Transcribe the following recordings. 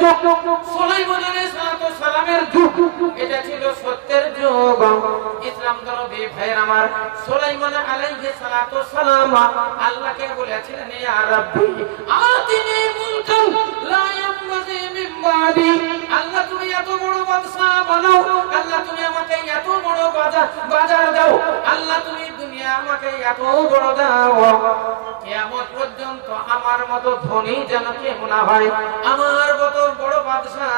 যুগ, সুলাইমান আলাইহিস সালামের যুগ, এটা ছিল সত্যের যুগ। ইসলাম দরদি ভাইয়ের আমার, সুলাইমান আলাইহিস সালাম আল্লাহকে বলেছিলেন, ইয়া রাব্বি আতিনি মুলকান লা ইয়ামবাগি মিন বাদি। আল্লাহ তুমি এত বড় বাদশা বানাও, আল্লাহ তুমি আমাকে এত বড় বাজার দাও, আল্লাহ তুমি দুনিয়া আমাকে এত বড় দাও, কিয়ামত পর্যন্ত আমার মতো ধনী যেন কেউ না হয়, আমার মতো বড় বাদশা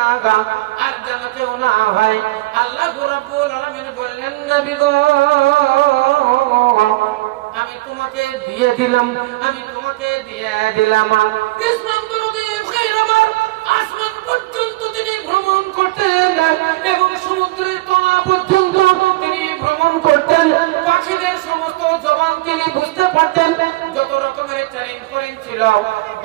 আর যেন কেউ না হয়। আল্লাহ রাব্বুল আলামিন বললেন, নবী গো আমি তোমাকে দিয়ে দিলাম, আমি তোমাকে দিয়ে দিলাম। ইসলাম দরদি ভাইয়ের আমার, আসমান পর্যন্ত তিনি ভ্রমণ করতেন এবং সমুদ্রের তলা পর্যন্ত তিনি ভ্রমণ করতেন। পাখিদের সমস্ত জবান তিনি বুঝতে পারতেন, যত রকমের চ্যালেঞ্জ ছিল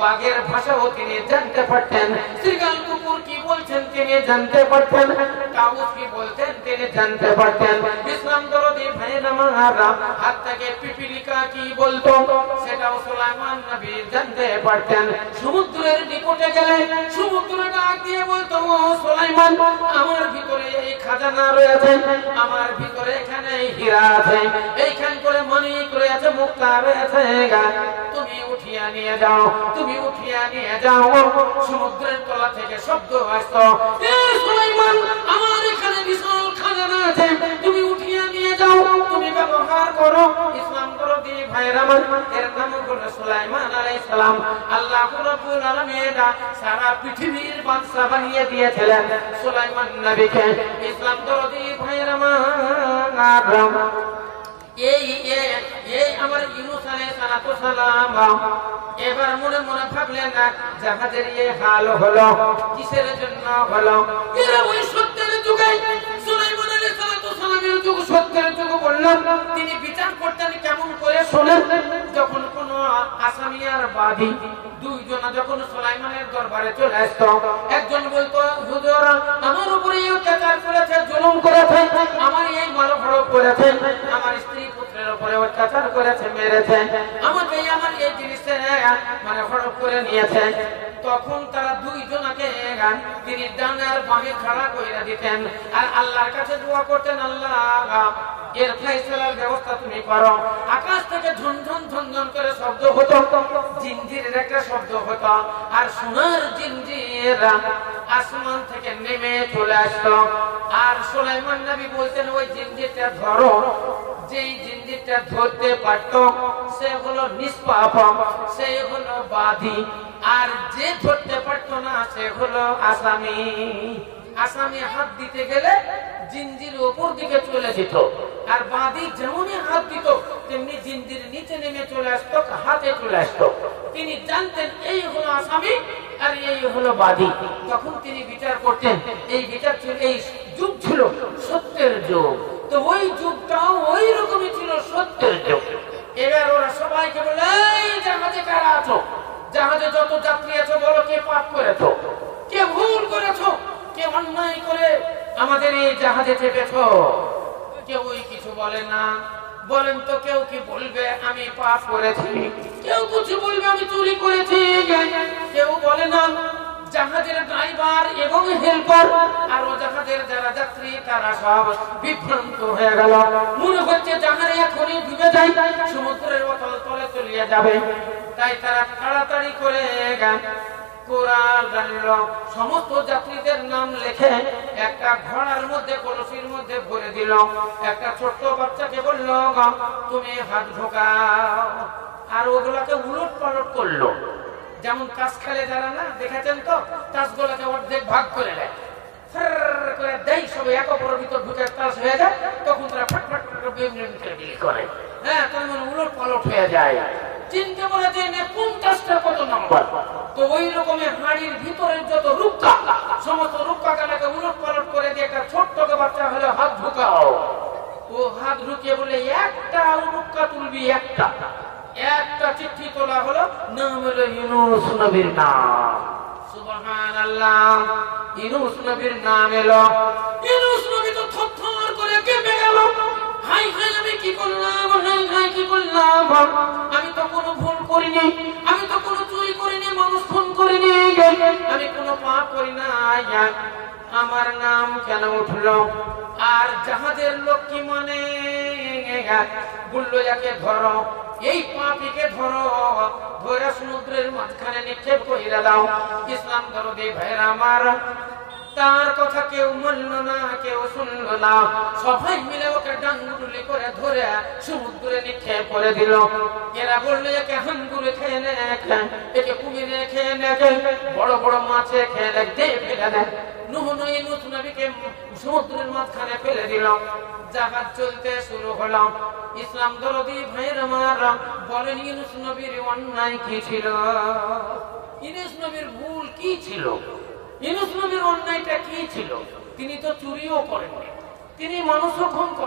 বাঘের ভাষাও তিনি জানতে পারতেন, শ্রীগাল কুকুর কি বলছেন তিনি জানতে পারতেন, কাউস কি বলতেন তিনি জানতে পারতেন। ইসলাম দরদি ভাইয়ের আমার, হাত থেকে পিপিলিকা কি বলতো সেটাও সুলাইমান নবী জানতে পারতেন। সমুদ্রের নিকটে গেলে সমুদ্র ডাক দিয়ে বলতো, ও সুলাইমান আমার ভিতরে এই খাজানা রয়েছে, আমার ভিতরে এখানে হীরা আছে, এইখান করে মানিক রয়েছে, মুক্তা রয়েছে, তুমি উঠিয়ে নিয়ে যাও, তুমি উঠিয়ে নিয়ে যাও। সমুদ্রের তলা থেকে শব্দ আসতো, এ সুলাইমান আমার এখানে বিশাল খাজানা আছে, তুমি উঠিয়ে নিয়ে যাও, তুমি ব্যবহার করো। ইসলাম দরদি ভাইয়ের আমার, এর নাম হলো সুলাইমান আলাইহিস সালাম। আল্লাহ রাব্বুল আলামিন সারা পৃথিবীর বাদশা বানিয়ে দিয়েছিলেন সুলাইমান নবীকে। ইসলাম দরদি ভাইয়ের আমার, এই আমার ইউনূস আলাইহিস সালাম এবার মনে মনে ভাবলেন, জাহাজের এই হাল হলো কিসের জন্য হলো? এরা ওই সত্যের যুগে, সুলাইমান আলাইহিস সালামের যুগ সত্যের যুগ বললাম, তিনি বিচার করতেন কেমন করে শোনেন। যখন কোন আসামি আর বাদী দুইজনা যখন সুলাইমানের দরবারে চলে আসতো, একজন বলতো, হুজুর আমার উপরে অত্যাচার করেছে, জুলুম করেছে, আমার এই মারফড় করেছে, আমার স্ত্রী পুত্রের উপরে অত্যাচার করেছে, মেরেছে, আমাকে আমার এই জিনিসটা মানে হড়প করে নিয়েছে। তখন তারা দুইজনাকে তিনি ডানে আর বামে খাড়া করে দিতেন আর আল্লাহর কাছে দোয়া করতেন, আল্লাহ এর ফয়সালার ব্যবস্থা তুমি করো। আকাশ থেকে ঝনঝন ঝনঝন করে শব্দ হতো, জিনজিরের একটা শব্দ হতো, আর সোনার জিনজির আসমান থেকে নেমে চলে আসতো। আর সুলাইমান নবী বলতেন, ওই জিনজিরটা ধরো, যেই জিনজিরটা ধরতে পারতো সে হলো নিষ্পাপ, সে হলো বাদী, আর যে ধরতে পারতো না সে হলো আসামি। আসামি হাত দিতে গেলে জিনজির উপর দিকে চলে যেত, আর বাদী যেমনই হাত দিত তেমনি জিনজির নিচে নেমে চলে আসতো, হাতে চলে আসতো। তিনি জানতেন এই হলো আসামি আর এই হলো বাদী। তখন তিনি বিচার করতেন। এই বিচার ছিল, এই যুগ ছিল সত্যের যুগ। তো ওই যুগটাও ওই রকমই ছিল, সত্যের যুগ। এবার ওরা সবাইকে বলে, এই জাহাজে কারা আছো, জাহাজে যত যাত্রী আছো বলো, কে পাপ করেছো, কে ভুল করেছো, কে অন্যায় করে আমাদের এই জাহাজে চেপেছো? কেউই কিছু বলে না। বলেন তো কেউ কি বলবে আমি পাপ করেছি? কেউ কিছু বলবে আমি চুরি করেছি? কেউ বলে না। জাহাজের ড্রাইভার এবং হেল্পার আর ও জাহাজের যারা যাত্রী তারা সব বিভ্রান্ত হয়ে গেল। মনে হচ্ছে জাহাজে এখনই ডুবে যায়, সমুদ্রের অতল তলে তলিয়ে যাবে। তাই তারা তাড়াতাড়ি করে কোরআন জানল, সমস্ত যাত্রীদের নাম লিখে একটা ঘোড়ার মধ্যে কলসির মধ্যে ভরে দিল। একটা ছোট্ট বাচ্চাকে বলল, তুমি হাত ঢোকাও, আর ওগুলাকে উলট পালট করলো। যেমন তাস খেলে যারা না, দেখেছেন তো, তাসগুলোকে অর্ধেক ভাগ করে দেয়, করে দেয়, সব এক অপরের ভিতর ঢুকে তাস হয়ে যায়, তখন তারা ফাট ফাট করে, হ্যাঁ, তখন উলট পালট হয়ে যায়। চিনতে বলে যে কোন তাসটা কত নম্বর। তো ওই রকমের হাড়ির ভিতরের যত রুক্কা, সমস্ত রুক্কা কানাকে উলট পালট করে দিয়ে একটা ছোট্ট বাচ্চা হলে হাত ঢুকাও। ও হাত ঢুকিয়ে বলে একটা রুক্কা তুলবি, একটা একটা চিঠি তোলা হলো, নাম হলো ইউনূস নবীর নাম। সুবহানাল্লাহ, ইউনূস নবীর নাম এলো। ইউনূস নবী তো থরথর করে কেঁপে গেল। হাই হাই, আমি কি করলাম, হাই হাই কি করলাম, আমি তো কোনো ভুল করিনি, আমি তো কোনো চুরি করিনি, মানুষ খুন করিনি, আমি কোনো পাপ করি না, আমার নাম কেন উঠলো? আর জাহাজের লোক কি মনে বললো, একে ধরো, এই পাপীকে ধরো, ধরে সমুদ্রের মাঝখানে নিক্ষেপ কইরা দাও। ইসলাম দরদি ভাইরা আমার, তার কথা কেউ মানল না, কেউ শুনল না, সবাই মিলে ওকে ডাঙ্গুলি করে ধরে সমুদ্রে নিক্ষেপ করে দিল। এরা বললো, একে হাঙ্গুরে খেয়ে নে, একে কুমিরে খেয়ে নে, বড় বড় মাছে খেয়ে নে, ফেলে দেয়। নূহ নবীকে সমুদ্রের মাঝখানে ফেলে দিল। জাহাজ চলতে শুরু হলো। ইসলাম দরদি ভাইয়ের আমার বলেন, ইউনূস নবীর অন্যায় কি ছিল? ইউনূস নবীর ভুল কি ছিল? ইউনূস নবীর অন্যায়টা কি ছিল? তিনি তো চুরিও করেন, তিনি মানুষও খুন করেন।